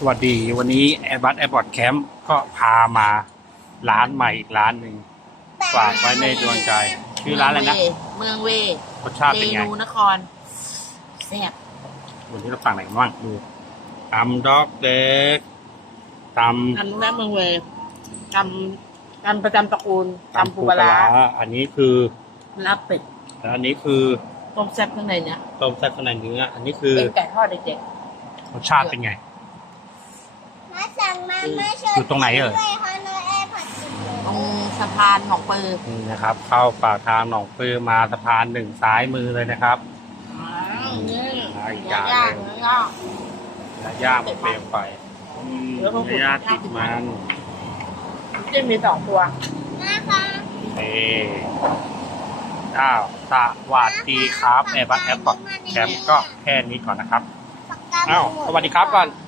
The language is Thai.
สวัสดีวันนี้ Airbus Airport Camp ก็พามาร้านใหม่อีกร้านหนึ่งฝากไว้ในดวงใจ ชื่อร้านอะไรนะ เมืองเวรสชาติเรเป็นไงนูนครแซ่บวันนี้เราสั่งอะไรกันบ้างดูตำดอกเด็กตอันแม่เมืองเวตำตำประจำตระกูลำตำปูปลาร้าอันนี้คือลาบเป็ดแล้วอันนี้คือต้มแซ่บข้างในเนี้ยต้มแซ่บข้างในเนื้ออันนี้คือเป็นไก่ทอดเด็กรสชาติเป็นไง มาสั่งมาม่าช อยู่ตรงไหนเอ่ยด้วยฮานอยแอร์พอร์ตสิบโลๆตรงสะพานของปือนี่นะครับ เข้าปากทางหนองปือมาสะพานหนึ่งซ้ายมือเลยนะครับอ้าวเนี่ยอ่าอีกเนื้อย่างอย่างหนึ่งเนื้อย่างและย่างเปรี้ยวไปอืมแล้วก็เนื้อย่างติดมันจิ้มมีสองตัวนะคะเอ้อ้าวสวัสดีครับแอร์บัสแอร์พอร์ตแคมป์ก็แค่นี้ก่อนนะครับปากกาอ้าวหมดสวัสดีครับก่อนส